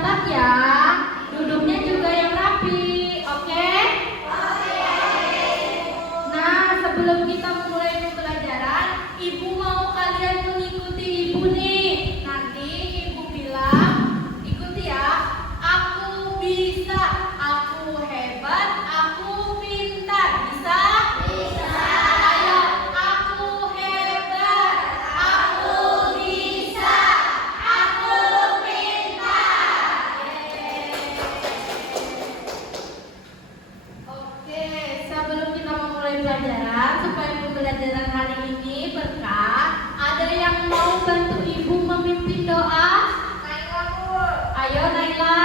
dicatat ya. Duduknya juga yang rapi, oke? Nah, sebelum kita mulai pembelajaran, Ibu mau kalian mengikuti Ibu nih. Nanti Ibu bilang, ikuti ya. Aku bisa, aku hebat, aku pintar. Bisa? Bisa. Ayo, aku hebat, aku bisa, aku pintar. Oke, sebelum kita memulai pelajaran, supaya pembelajaran hari ini berkah, ada yang mau bantu Ibu memimpin doa? Naila, Bu. Ayo, Naila.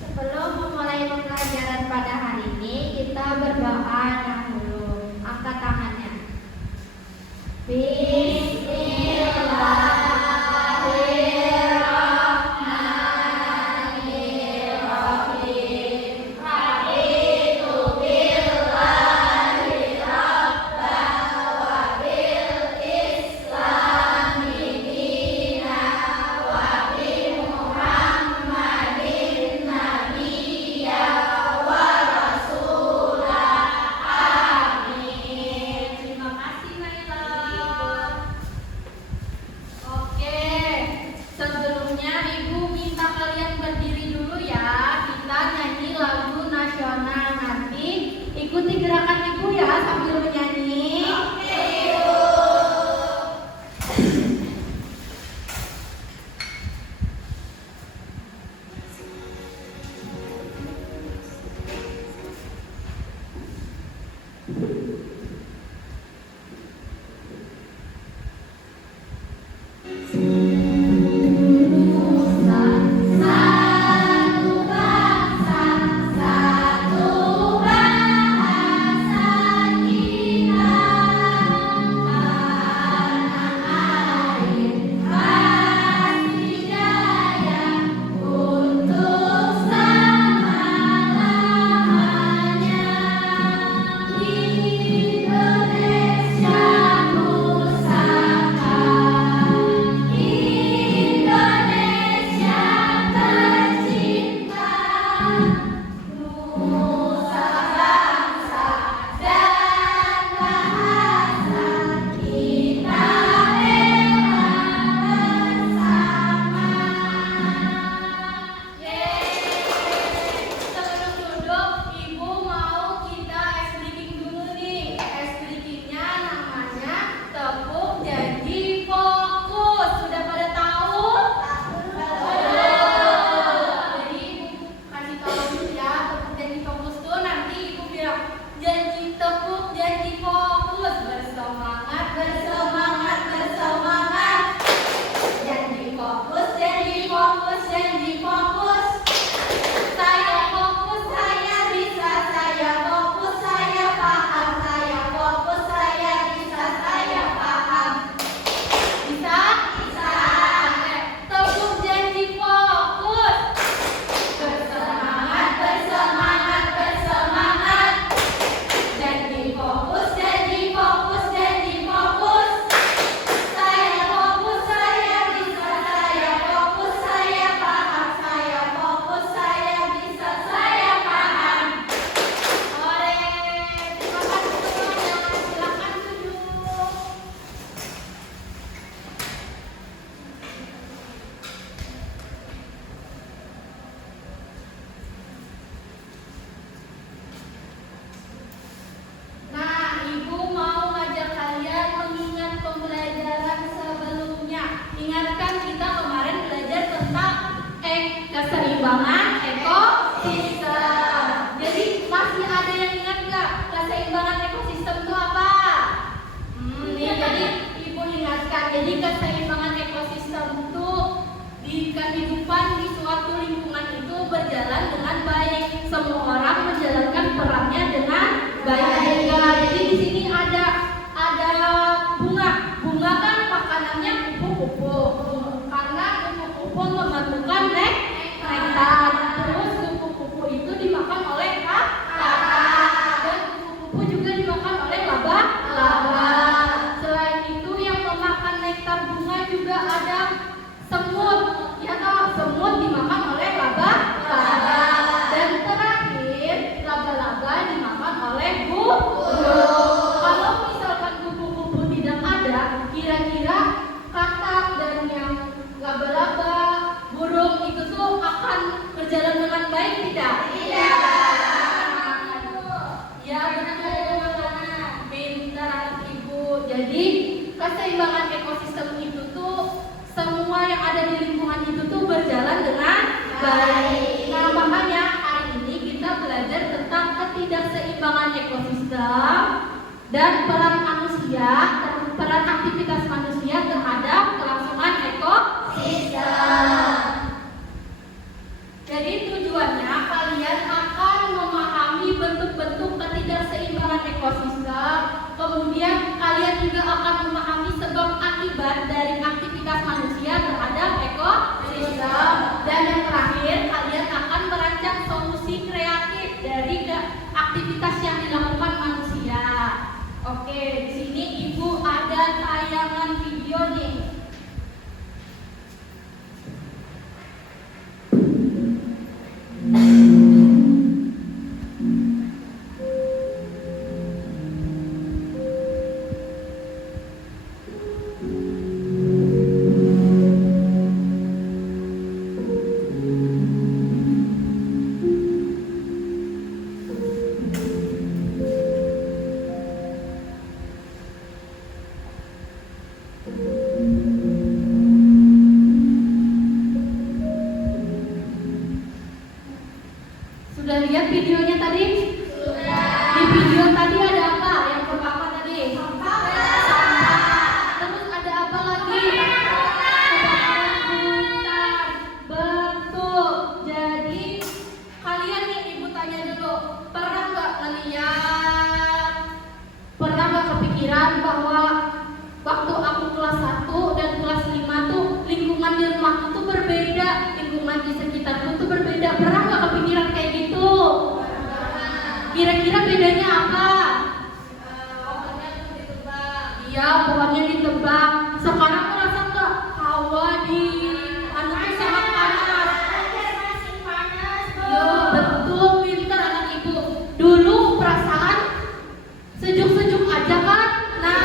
Sebelum memulai pembelajaran pada hari ini, kita berdoa dahulu. Angkat tangannya. Bismillahirrahmanirrahim. Raditu billahi rabban wa bil islami dinan wa bi Muhammadin nabiyya wa rasulah. Amin. Terima kasih, Naila. Oke, sebelumnya Ibu minta kalian berdiri dulu ya. Kita nyanyi lagu nasional. Nanti ikuti gerakan Ibu ya sambil menyanyi. Oke, Ibu. Satu bangsa, satu bahasa kita, tanah air pasti jaya untuk selama-lamanya. Indonesia pusaka, Indonesia tercinta, nusa bangsa dan bahasa kita bela bersama. Sebelum duduk, Ibu mau kita ice breaking dulu nih. Ice breakingnya namanya tepuk janji fokus. Sudah pada tahu? Jadi Ibu kasih tahu dulu ya, tepuk janji fokus tuh nanti Ibu bilang tepuk janji fokus. Bersemangat, bersemangat, bersemangat. Janji fokus, janji fokus, janji fokus. Saya fokus, saya bisa, saya fokus, saya paham, saya fokus, saya bisa, saya paham. Bisa? Bisa. Tepuk janji fokus. Bersemangat, bersemangat, bersemangat. Janji fokus, janji fokus, janji fokus. Saya fokus, saya bisa, saya fokus, saya paham, saya fokus, saya bisa, saya paham. Ore, terima kasih semuanya. Silakan duduk. Nah, Ibu mau ngajak kalian mengingat pembelajaran sebelumnya. Ingatkan kita kemarin belajar tentang keseimbangan ekosistem. Jadi masih ada yang ingat nggak keseimbangan ekosistem itu apa? Jadi Ibu ingatkan. Jadi keseimbangan ekosistem itu di kehidupan di suatu lingkungan itu berjalan dengan baik. Semua orang menjalankan perannya dengan baik. Jadi di sini ada bunga. Bunga kan makanannya kupu-kupu. Karena kupu-kupu memerlukan nektar. Terus kupu-kupu itu dimakan oleh kakak. Dan kupu-kupu juga dimakan oleh laba-laba. Selain itu yang memakan nektar semut dimakan oleh laba-laba. Dan terakhir, laba-laba dimakan oleh burung. Kalau misalkan kupu-kupu tidak ada, kira-kira katak dan yang laba-laba, burung itu tuh akan berjalan dengan baik tidak? Tidak. Ya betul. Pintar anak ibu. Jadi keseimbangan ekosistem itu tuh semua yang ada di lingkungan itu tuh berjalan dengan baik. Nah makanya hari ini kita belajar tentang ketidakseimbangan ekosistem dan peran manusia, peran aktivitas manusia terhadap kelangsungan ekosistem. Jadi tujuannya kalian akan memahami bentuk-bentuk ketidakseimbangan ekosistem. Kemudian kalian juga akan memahami sebab akibat dari aktivitas manusia terhadap ekosistem. Dan yang terakhir, kalian akan merancang solusi kreatif dari aktivitas yang dilakukan manusia. Oke, di sini Ibu ada tayangan video nih. Sudah lihat videonya tadi? Sudah. Di video tadi ada apa? Yang pertama tadi? Sampah. Terus ada apa lagi? Kebakaran hutan. Betul. Jadi kalian nih Ibu tanya dulu, pernah nggak ngeliat? Pernah nggak kepikiran bahwa waktu aku kelas 1 dan kelas 5 tuh lingkungan di rumahku tuh berbeda, lingkungan di sekitarku tuh berbeda. Pernah nggak kepikiran kayak gitu? Kira-kira bedanya apa? Pohonnya ditebang. Iya, pohonnya ditebang. Sekarang merasa nggak hawa di anaknya sangat panas? Masih panas. Yo, betul, pintar anak ibu. Dulu perasaan sejuk-sejuk aja kan? Nah,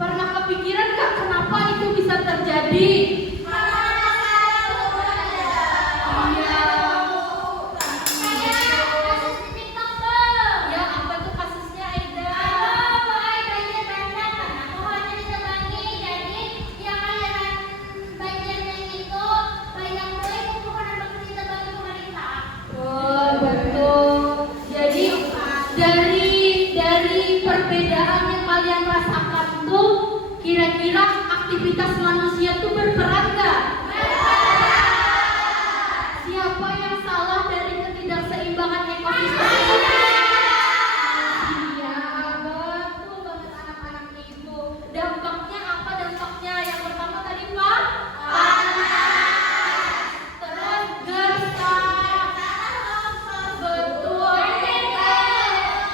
pernah kepikiran nggak kenapa itu bisa terjadi? Perbedaan yang kalian rasakan tuh kira-kira aktivitas manusia tuh berperan nggak? Siapa yang salah dari ketidakseimbangan ekosistem? Iya, betul banget anak-anak ibu. Dampaknya apa dampaknya? Yang pertama tadi Pak? Panas. Terus gersang. Betul.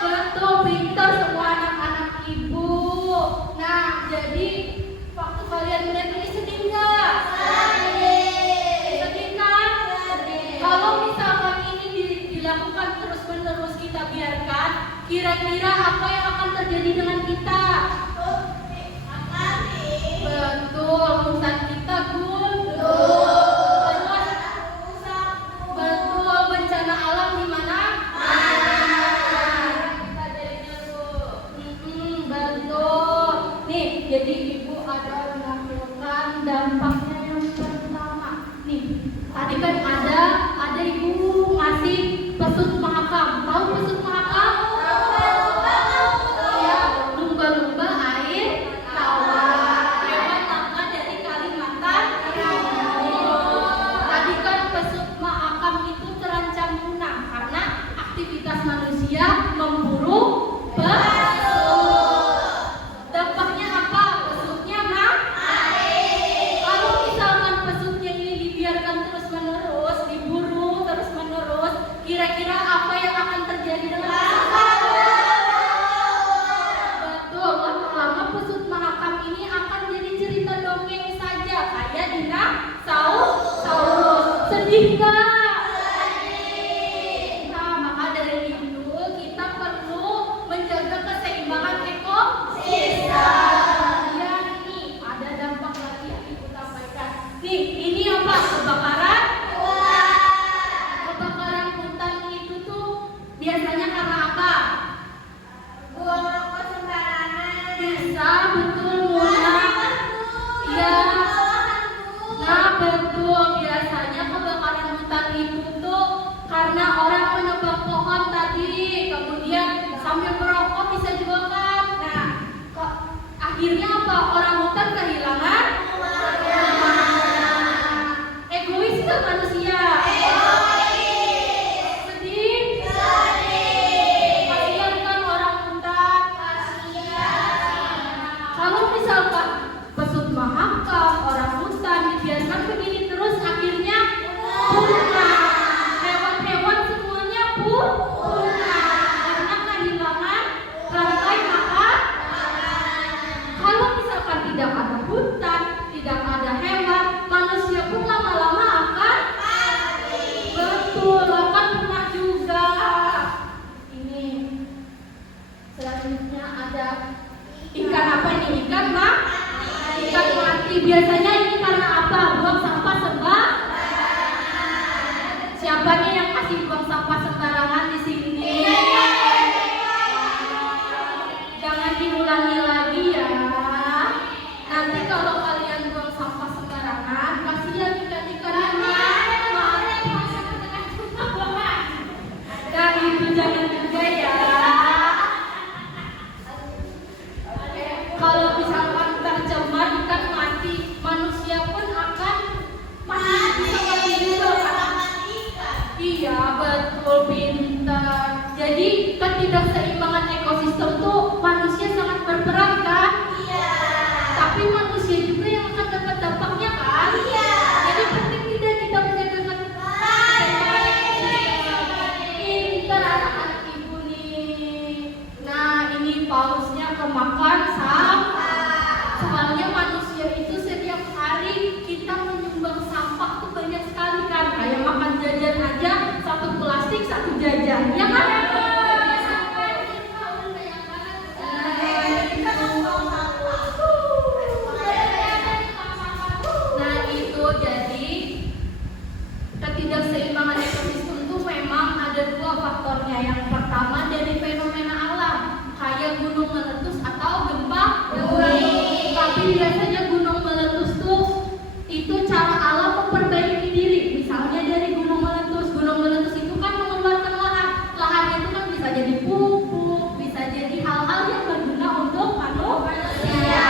Betul, pintar semua anak-anak ibu. Nah, jadi waktu kalian melihat ini sedih nggak? Sedih kan? Kalau misalkan ini dilakukan terus-menerus kita biarkan, kira-kira apa yang akan terjadi dengan kita? Betul, hutan kita gundul. Betul, bencana alam di mana? Betul. Nih, jadi ibu ada menampilkan dampaknya yang pertama. Nih, tadi kan ada ibu ngasih pesut mahakam. Tahu pesut mahakam? Ya, lumba-lumba air tawar. Hewan langka dari Kalimantan Timur. Tadi kan pesut mahakam itu terancam punah karena aktivitas manusia memburu pesut. Dampaknya apa? Pesutnya mati. Kalau misalkan pesutnya ini dibiarkan terus-menerus, Sedih nggak? Nah, maka dari itu kita perlu menjaga keseimbangan ekosistem. Ya, ini ada dampak lagi yang ibu sampaikan. Nih, ini apa? Kebakaran. Kebakaran hutan itu tuh biasanya karena apa? Buang rokok sembarangan. Bisa, betul, Muna. Ya. Nah, betul. Biasanya kebakaran hutan itu tuh karena orang menebang pohon tadi, kemudian sambil merokok bisa juga kan. Nah, akhirnya apa? Orang hutan kehilangan egois nggak manusia? Sedih? Kasihan kan orang hutan? Kalau misalkan pesut mahakam, orang hutan dibiarkan begini terus, akhirnya punah. Hewan-hewan semuanya punah karena kehilangan rantai makan. Kalau misalkan tidak ada hutan, tidak ada hewan, manusia pun lama-lama akan betul, akan punah juga. Ini selanjutnya ada ikan apa ini? Ikan ikan mati. Biasanya ini karena apa? Buang sampah sembarangan. Siapa nih yang masih buang sampah sembarangan di sini? Jangan diulangi lagi ya. Nanti kalau kalian buang sampah sembarangan, kasihan ikan-ikannya. Nah, itu jangan juga ya. Kalau misalkan tercemar ikan mati, manusia pun akan mati seperti itu. Iya, betul, pintar. Jadi ketidakseimbangan ekosistem tuh manusia sangat berperan kan? Iya. Tapi manusia juga yang akan dapat dampaknya kan? Iya. Jadi penting tidak kita menjaga keseimbangan ekosistem. Pintar anak-anak ibu nih. Nah, ini pausnya kemakan sampah. Soalnya manusia itu setiap hari kita menyumbang sampah tuh banyak sekali kan. Kayak makan jajan aja, satu plastik satu jajan, ya kan? Nah, itu jadi ketidakseimbangan ekosistem itu memang ada dua faktornya. Yang pertama dari fenomena alam, kayak gunung meletus atau gempa bumi. Tapi biasanya gunung meletus tuh itu cara alam memperbaiki diri. Misalnya dari gunung meletus itu kan mengeluarkan lahar. Laharnya itu kan bisa jadi pupuk, bisa jadi hal-hal yang berguna untuk manusia.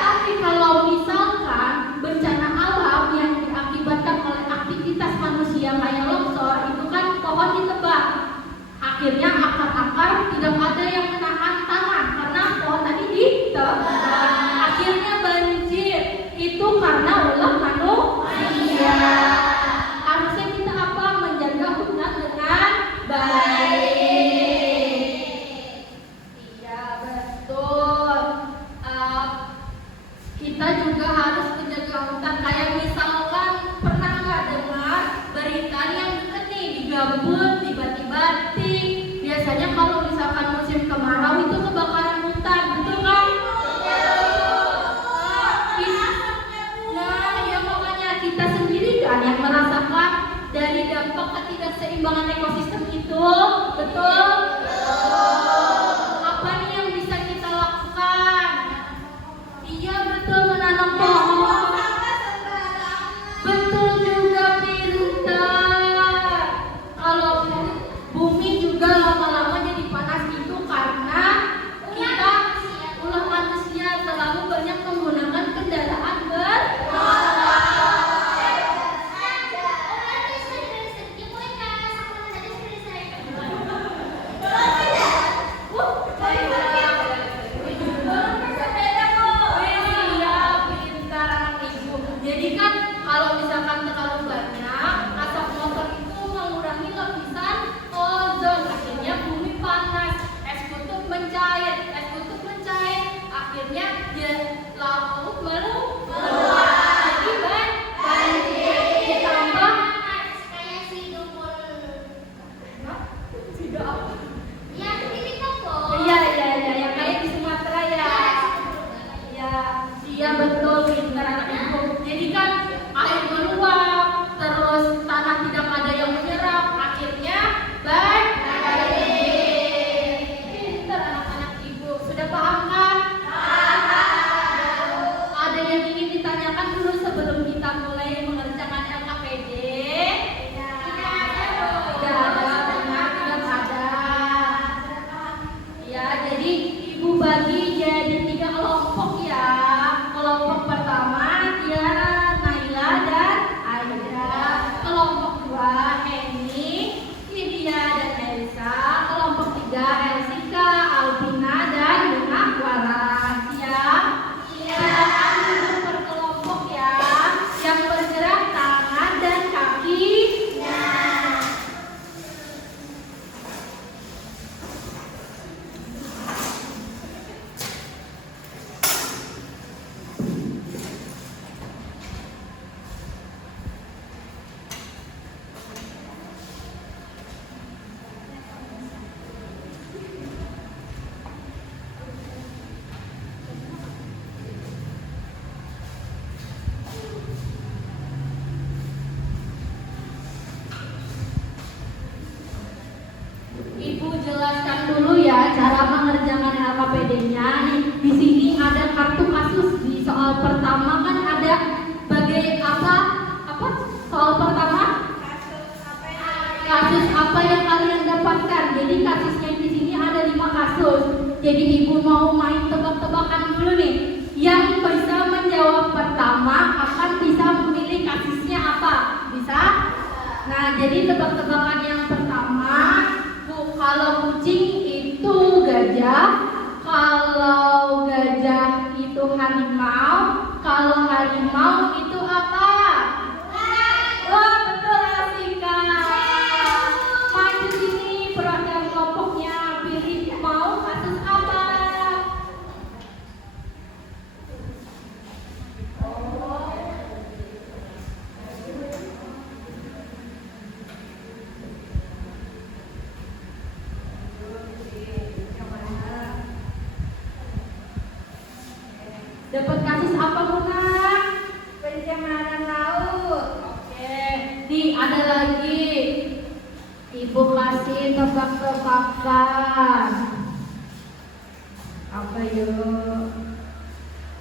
Tapi kalau misalkan bencana alam yang diakibatkan oleh aktivitas manusia kayak longsor, itu kan pohon ditebang. Akhirnya akar-akar tidak ada yang menahan tanah karena pohon tadi ditebang. Akhirnya banjir. Itu karena ulah manusia. Harusnya kita apa? Menjaga hutan dengan baik. Iya, betul. Kita juga harus menjaga hutan. Kayak misalkan pernah nggak dengar berita yang deket nih di gambut, tiba-tiba biasanya kalau misalkan musim kemarau itu kebakaran hutan, betul kan? Nah, ya makanya kita sendiri kan yang merasakan dari dampak ketidakseimbangan ekosistem itu, betul? Apa nih yang bisa kita lakukan? Iya, betul, menanam pohon. Betul juga, pintar. Kalau bumi juga lama-lama jadi panas itu karena kita ulah manusia terlalu banyak menggunakan kendaraan bermotor. jadi kasusnya di sini ada 5 kasus. Jadi ibu mau main tebak-tebakan dulu nih. Yang bisa menjawab pertama akan bisa memilih kasusnya apa? Bisa? Nah, jadi tebak-tebakan yang pertama, kalau kucing itu gajah, kalau gajah itu harimau, kalau harimau itu apa? Oh, betul Asika. Maju sini perwakilan kelompoknya, pilih mau kasus apa? Dapat kasus apa Muna? Pencemaran laut. Oke, ada lagi. Ibu kasih tebak-tebakan. Apa yuk?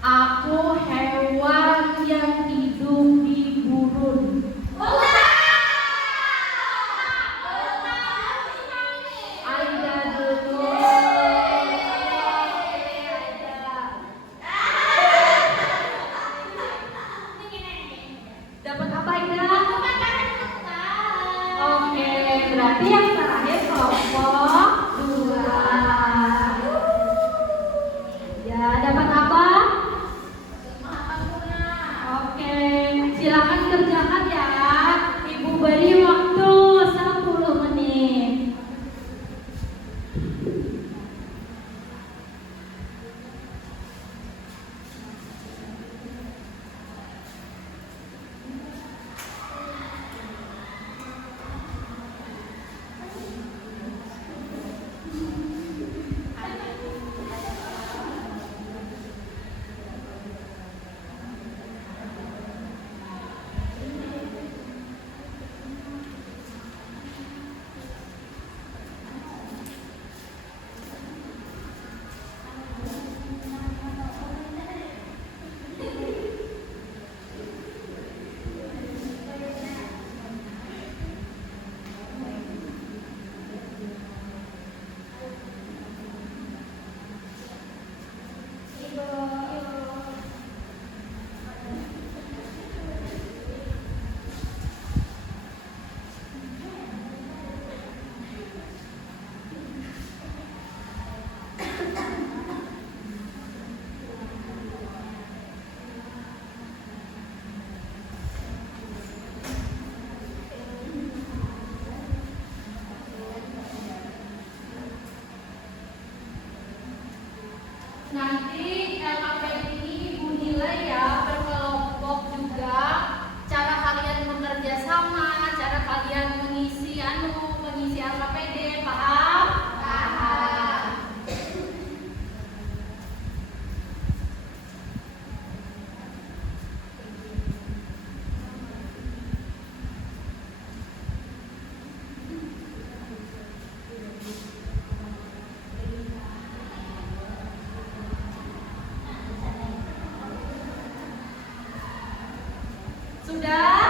Aku hewan yang hidup di gurun. Aida dulu. Dapat apa Aida? Oke, berarti yang terakhir kelompok 2. Ya, dapat apa? Oke, silakan kerjakan ya. Ibu beri waktu 10 menit. Nanti LKPD ini ibu nilai ya, berkelompok juga. Cara kalian bekerja sama, cara kalian mengisi LKPD, paham? Paham. Sudah?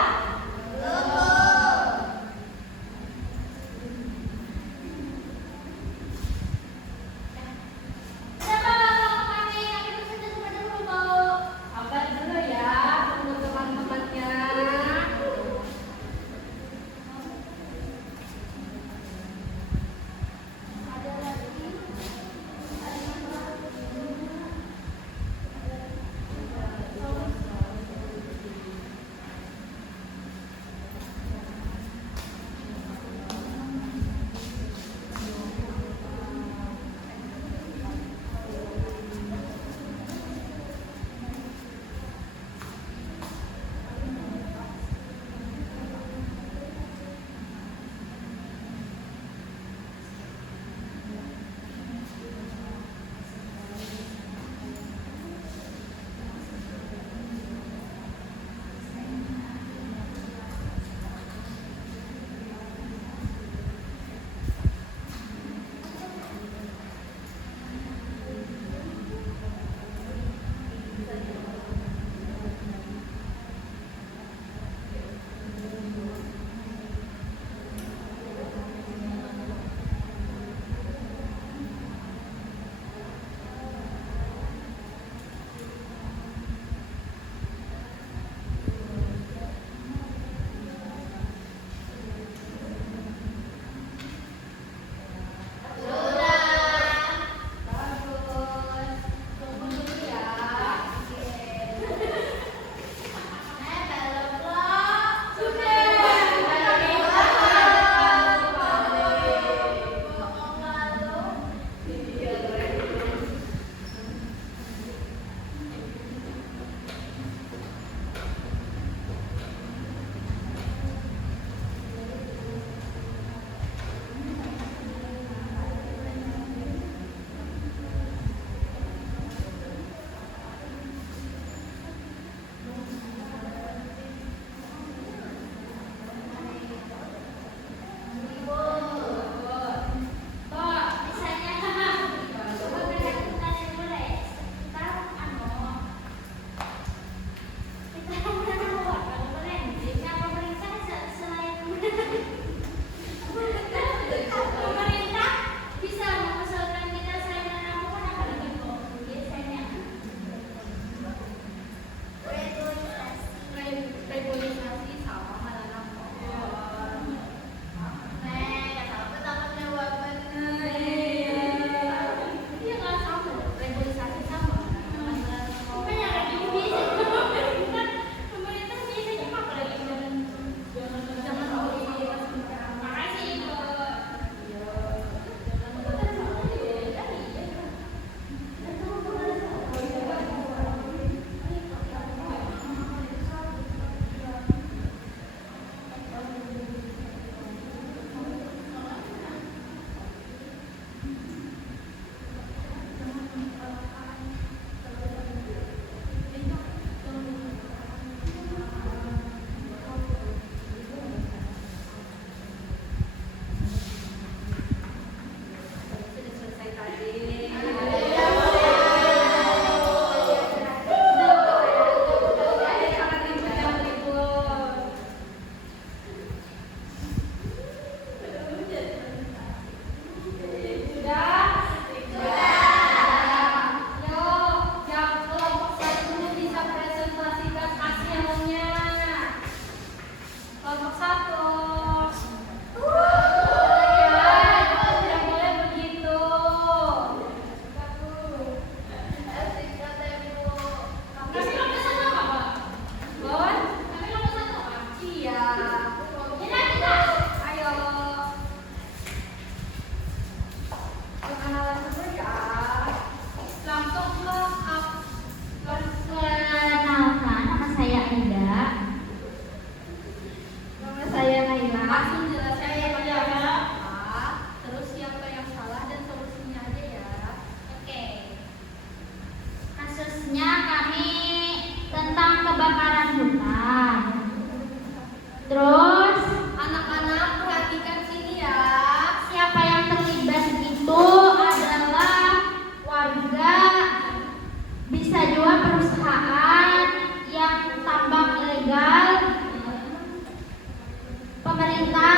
kita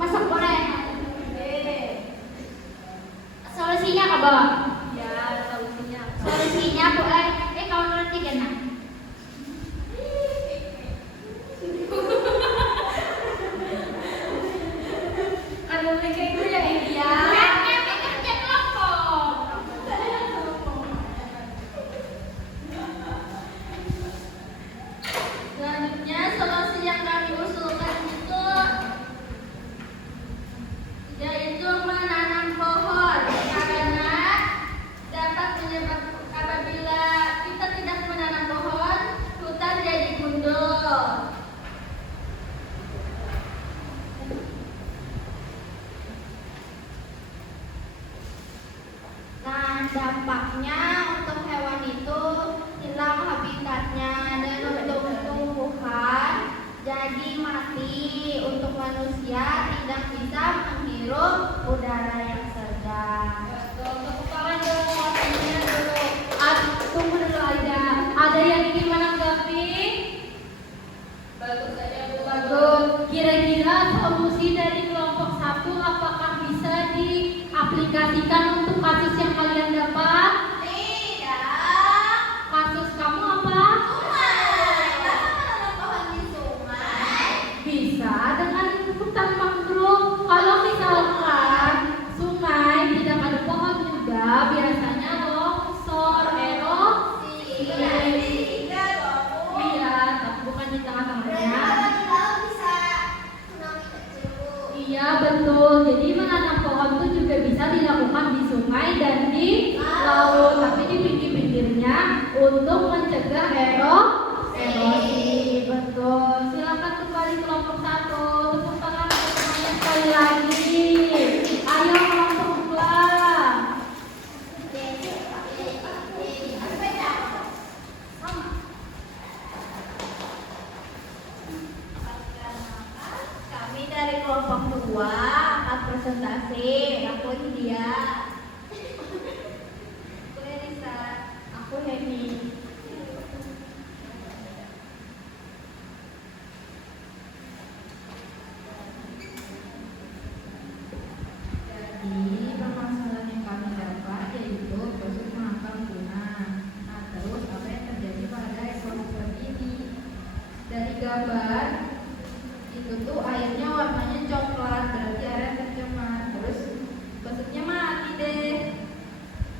masak goreng. Solusinya apa, Bang? Ya, solusinya. Solusinya boleh. Kau nanti kena. Ada kayak gue ya, India. Kerja kelompok. Selanjutnya solusi yang kami usulkan itu yaitu menanam pohon, karena dapat menyebabkan apabila kita tidak menanam pohon, hutan jadi gundul. Nah, dampaknya untuk hewan itu hilang habitatnya, dan untuk tumbuhan jadi mati. Untuk manusia tidak bisa menghirup udara yang segar. Tepuk tangan dong, waktunya dulu. Tunggu dulu aja. Ada yang ingin menanggapi? Bagus saja, Bu. Bagus. Kira-kira solusi dari kelompok 1 apakah bisa diaplikasikan untuk kasus yang kalian dapat? Tidak. Kasus kamu apa? Bisa dengan hutan mangrove. Kalau misalkan sungai tidak ada pohon juga, biasanya longsor, erosi. Iya, tapi bukan di tengah-tengahnya. Iya, betul. Jadi menanam pohon itu juga bisa dilakukan di sungai dan di laut, tapi di pinggir-pinggirnya untuk mencegah erosi. Betul. Silakan kembali kelompok 1. Tepuk tangan untuk semuanya sekali lagi. Ayo kelompok 2. Kami dari kelompok 2 akan presentasi. Aku India. Aku Elisa. Aku Hemi. Jadi permasalahan yang kami dapat yaitu proses mengangkat tuna. Nah, terus apa yang terjadi pada ekosistem ini? Dari gambar itu tuh airnya warnanya coklat, berarti air tercemar. Terus maksudnya mati deh.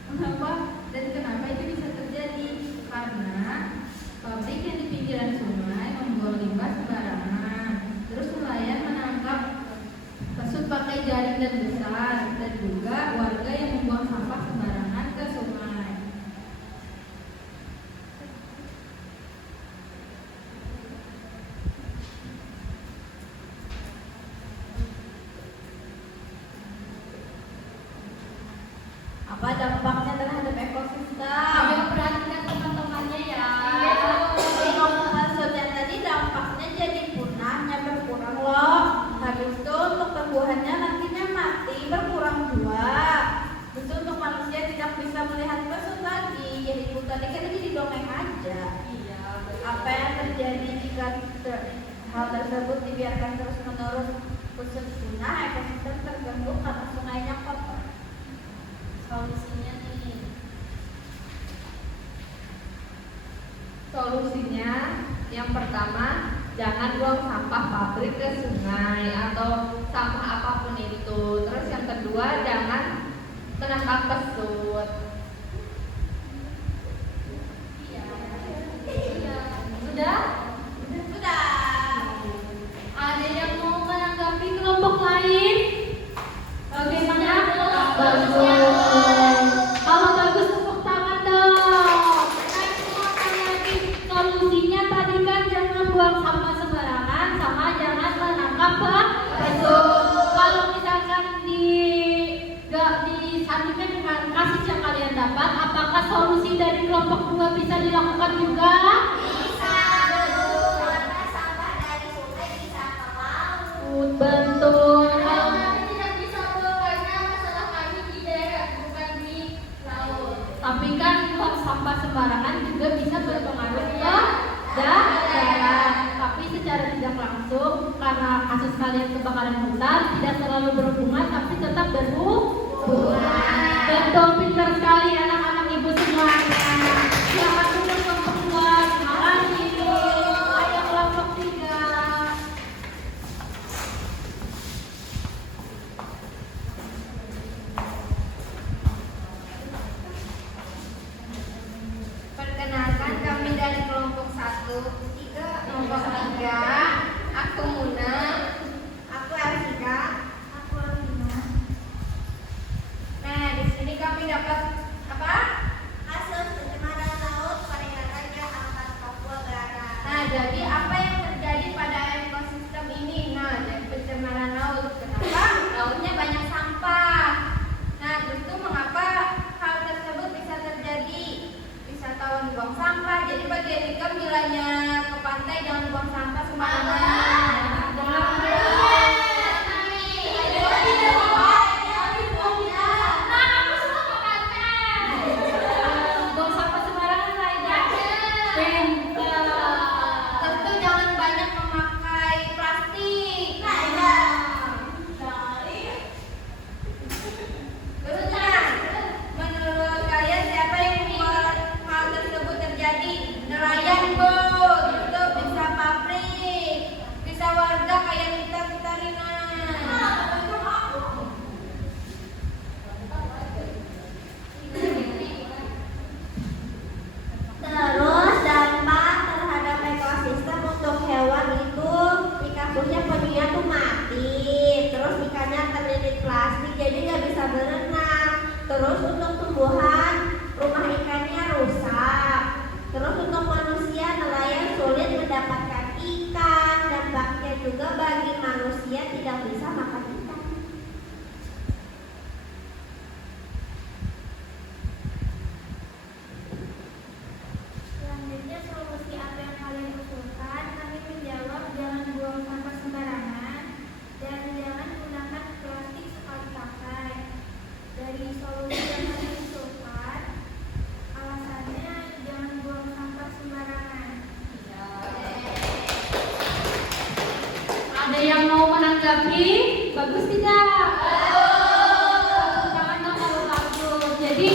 Kenapa? Dan kenapa itu bisa terjadi? Karena pabrik yang di pinggiran sungai membuang limbah sembarangan. Terus nelayan menangkap pesut pakai jaring dan besar, dan juga warga yang membuang sampah sembarangan ke sungai. Apa dampaknya terhadap ekosistem? Ayo perhatikan teman-temannya ya. Maksudnya tadi dampaknya jadi punahnya berkurang loh. Habis itu untuk tumbuhannya nantinya mati, berkurang juga. Terus untuk manusia tidak bisa melihat pesut lagi. Jadi tadi kan jadi dongeng aja. Iya. Apa yang terjadi jika hal tersebut dibiarkan terus menerus? Pesut punah, ekosistem terganggu karena sungainya kotor. Solusinya nih. Solusinya yang pertama, jangan buang sampah pabrik ke sungai atau sampah apapun itu. Terus yang kedua, jangan menangkap pesut. Sudah? Sudah. Ada yang mau menanggapi kelompok lain? Bagaimana? Bagus. Kalau bagus tepuk tangan dong. Naik semua sekali lagi. Solusinya tadi kan jangan buang sampah sembarangan, sama jangan menangkap pesut. Kalau misalkan disandingkan dengan kasus yang kalian dapat, apakah solusi dari kelompok 2 bisa dilakukan juga? Betul. Kalau kami tidak bisa karena masalah kami di daerah bukan di laut. Tapi kan buang sampah sembarangan juga bisa berpengaruh ke darat. Tapi secara tidak langsung karena kasus kalian kebakaran hutan tidak terlalu berhubungan tapi tetap berhubungan. Betul, pintar sekali anak-anak ibu semuanya. Selamat duduk kelompok 2. Terima kasih. Ayo kelompok 3. Perkenalkan, kami dari kelompok 1, kelompok 3. Aku Muna. Aku Elsika. Aku Alvina. Nah, di sini kami dapat apa? Kasus pencemaran laut perairan Raja Ampat Papua Barat. Nah, jadi apa yang terjadi pada ekosistem ini? Nah, jadi pencemaran laut. Kenapa? Lautnya banyak sampah. Nah, terus itu mengapa hal tersebut bisa terjadi? Wisatawan buang sampah. Jadi bagi Erika bilanya ke pantai jangan buang sampah sembarangan. Buang sampah sembarangan, Raida. Pintar. Tentu jangan banyak memakai plastik. Terus nah, menurut kalian siapa yang membuat hal tersebut terjadi? Nelayan, Bu. Itu bisa pabrik, bisa warga kayak kita Rina. Terus dampak terhadap ekosistem untuk hewan itu kasusnya penyu tuh mati, terus ikannya terlilit plastik jadi nggak bisa berenang. Terus untuk tumbuhan rumah ikannya rusak. Terus untuk manusia nelayan sulit mendapatkan ikan. Dampaknya juga bagi manusia tidak bisa makan ikan. Selanjutnya solusi apa yang kalian usulkan? Kami menjawab jangan buang sampah sembarangan dan jangan gunakan plastik sekali pakai. Dari solusi yang kami usulkan, alasannya jangan buang sampah sembarangan. Ada yang mau menanggapi? Bagus tidak? Jangan dong kalau bagus. Jadi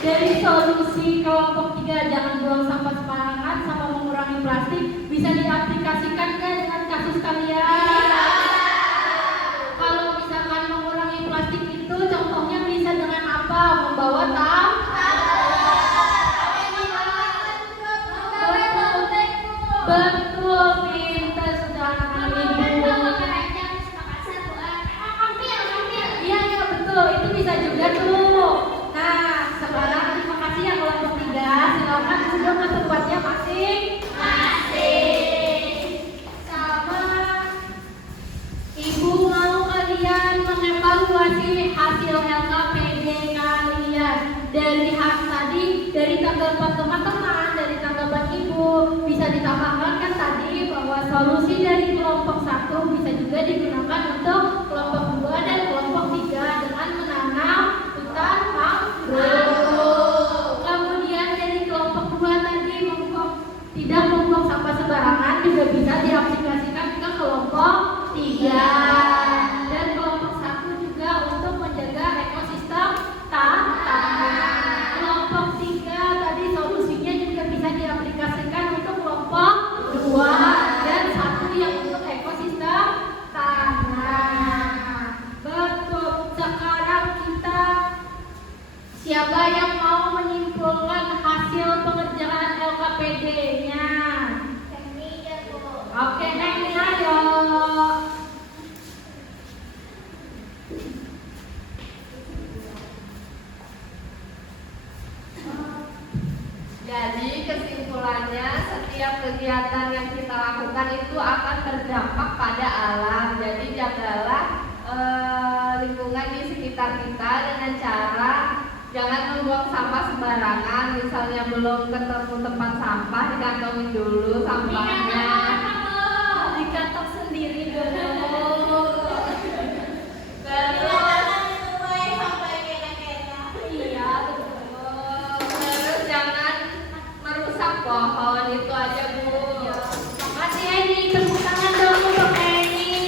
dari solusi kelompok 3 jangan buang sampah sembarangan sama mengurangi plastik bisa diaplikasikan kan dengan kasus kalian? Kalau misalkan mengurangi plastik itu contohnya bisa dengan apa? Membawa betul, pintar sudah anak-anak ibu. Iya, betul, itu bisa juga tuh. Nah, sekarang terima kasih yang kelompok 3. Silakan sudah ke tempatnya masing-masing. Sama Ibu mau kalian mengevaluasi hasil LKPD kalian dari tadi, dari tanggapan teman-teman, dari tanggapan Ibu bisa ditambahkan kan tadi bahwa solusi dari kelompok 1 bisa juga digunakan untuk kelompok 2 dan kelompok 3 dengan menanam hutan mangrove. Kemudian dari kelompok 2 tadi tidak membuang sampah sembarangan juga bisa diaplikasikan ke kelompok 3. Dan kelompok 1 juga untuk menjaga ekosistem tanah. Kelompok 3 tadi solusinya juga bisa diaplikasikan untuk kelompok 2 dan 1 yang untuk ekosistem tanah. Betul. Sekarang kita siapa yang mau menyimpulkan hasil pengerjaan LKPD-nya? Oke, Neng, ayo. Jadi kesimpulannya setiap kegiatan yang kita lakukan itu akan berdampak pada alam. Jadi jagalah lingkungan di sekitar kita dengan cara jangan membuang sampah sembarangan. Misalnya belum ketemu tempat sampah, dikantongin dulu sampahnya. Dikantong sendiri dulu. Iya, betul. Terus jangan merusak pohon, itu aja Bu. Makasih Eni, tepuk tangan dong untuk Eni.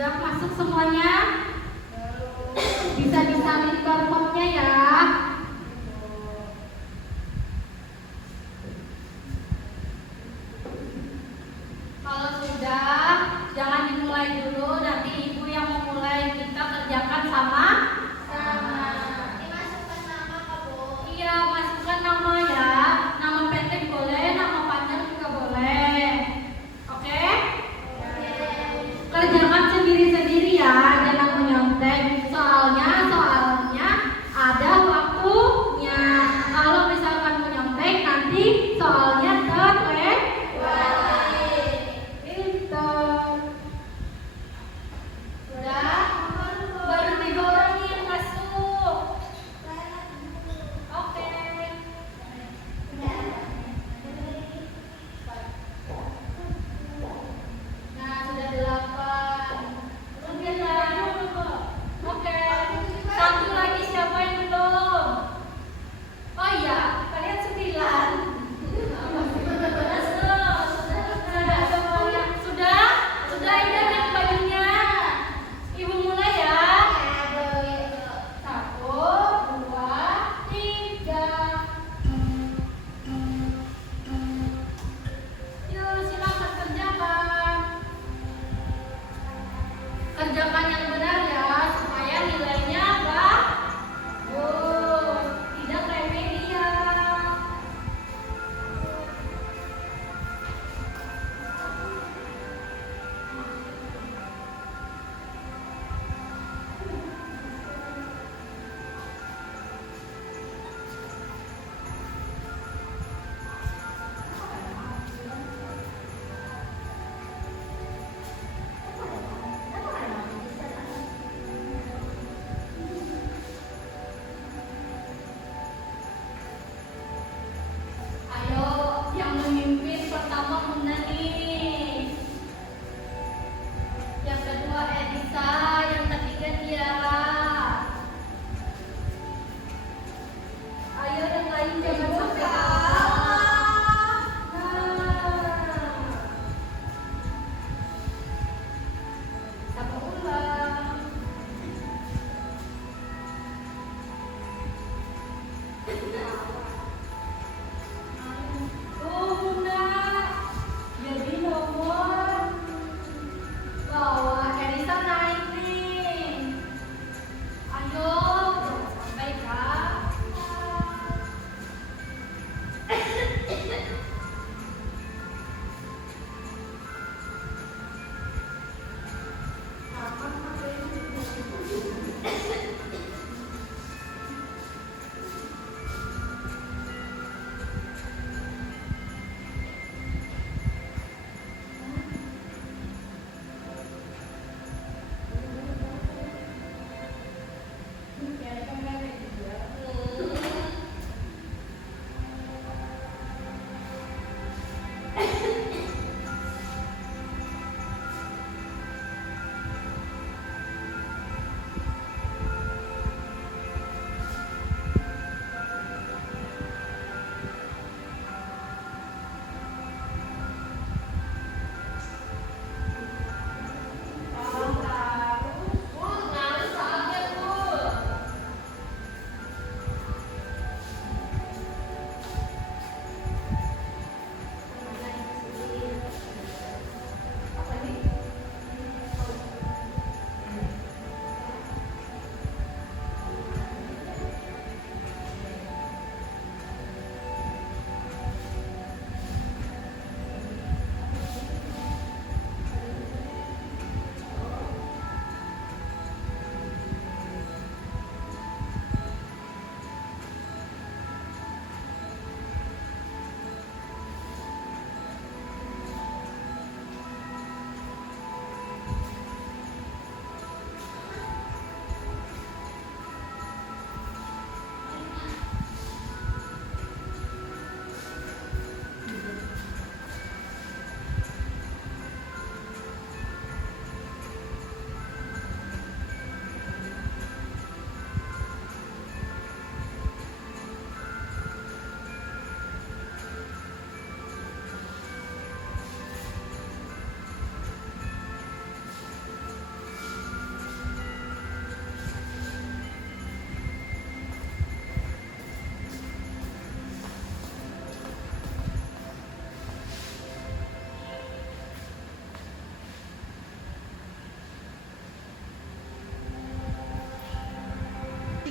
Sudah masuk semuanya? Bisa disalin barcode-nya ya. Kalau sudah, jangan dimulai dulu, nanti ibu yang memulai. Kita kerjakan sama. Dimasukkan nama Kak Bu. Iya, masukkan nama ya. Nama pendek boleh, nama panjang juga boleh. Oke? Kerjakan sendiri-sendiri ya, jangan menyontek. Soalnya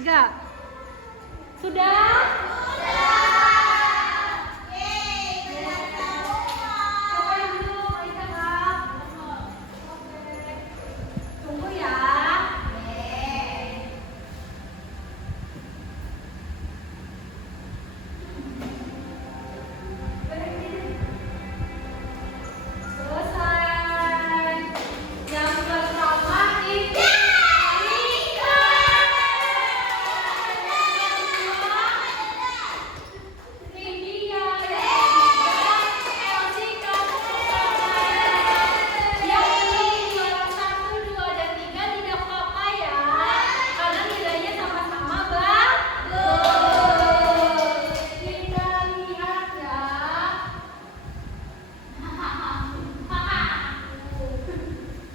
3. Sudah? Siapa yang belum? Aida, Kak? Oke. Tunggu ya. Selesai. Yang pertama itu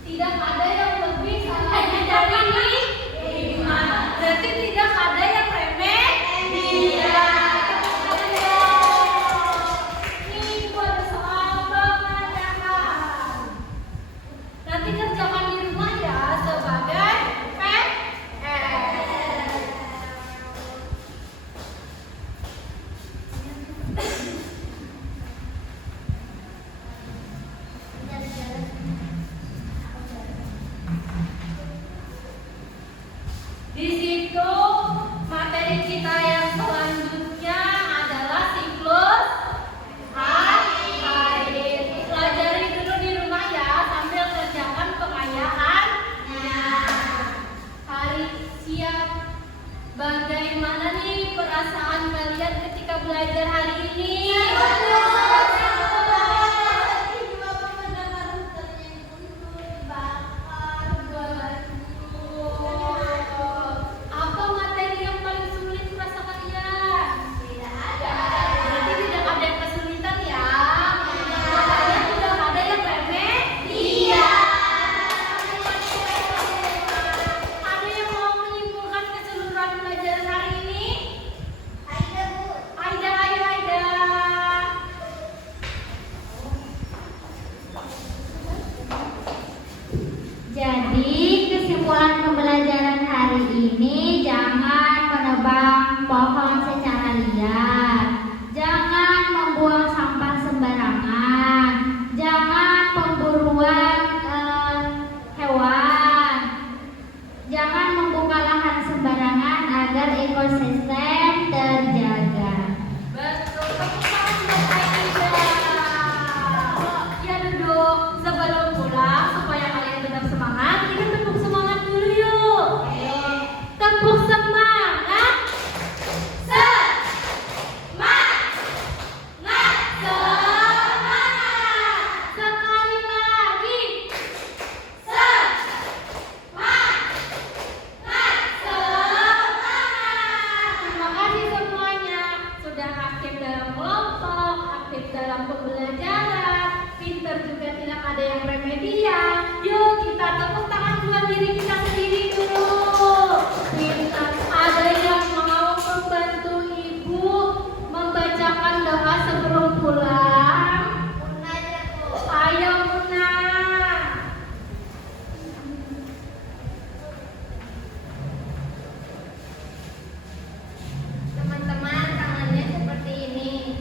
tidak ada yang lebih salahnya dari lima. Berarti tidak ada yang remeh. Iya. Ini buat soal pengajaran. Nanti kerjakan di rumah ya sebagai PR. Di situ materi kita yang selanjutnya adalah siklus air. Pelajari dulu di rumah ya sambil kerjakan pengayaannya. Hari siap. Bagaimana nih perasaan kalian ketika belajar hari ini? Apa materi yang paling sulit perasa kalian? Berarti tidak ada yang kesulitan ya? Makanya tidak ada yang remeh? Iya. Ada yang mau menyimpulkan keseluruhan pelajaran hari ini? Aida, ayo Aida. Jadi kesimpulan pembelajaran hari ini, jangan menebang pohon secara liar, jangan membuang sampah sembarangan, jangan pemburuan hewan, jangan membuka lahan sembarangan agar ekosistem terjaga. Betul, tepuk tangan buat Aida. Ya duduk. Sebelum pulang supaya kalian tetap semangat, kita tepuk semangat dulu yuk. Tepuk semangat. Semangat. Semangat. Sekali lagi. Semangat. Semangat. Terima kasih semuanya sudah aktif dalam kelompok, aktif dalam pembelajaran, pinter juga, tidak ada yang remedial. Yuk kita tepuk tangan buat diri kita sendiri dulu. Pintar. Ada yang mau membantu ibu membacakan doa sebelum pulang? Ayo Muna. Teman-teman, tangannya seperti ini.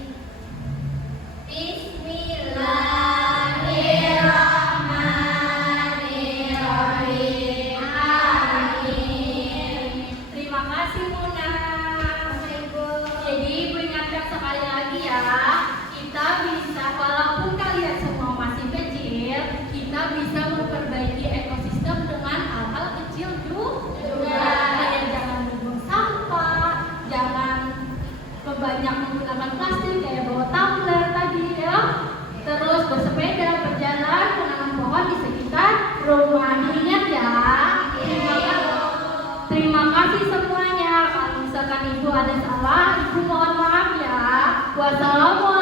Bismillahirrahmanirrahim. Amin. Terima kasih Muna. Jadi ibu ingatkan sekali lagi ya, kita bisa, walaupun kalian semua masih kecil, kita bisa memperbaiki ekosistem dengan hal-hal kecil juga. Kayak jangan membuang sampah, jangan banyak menggunakan plastik kayak bawa tumbler tadi ya. Terus bersepeda, berjalan, menanam pohon di sekitar rumah. Ingat ya. Terima kasih semuanya. Kalau misalkan ibu ada salah, ibu mohon maaf ya. Wassalamualaikum.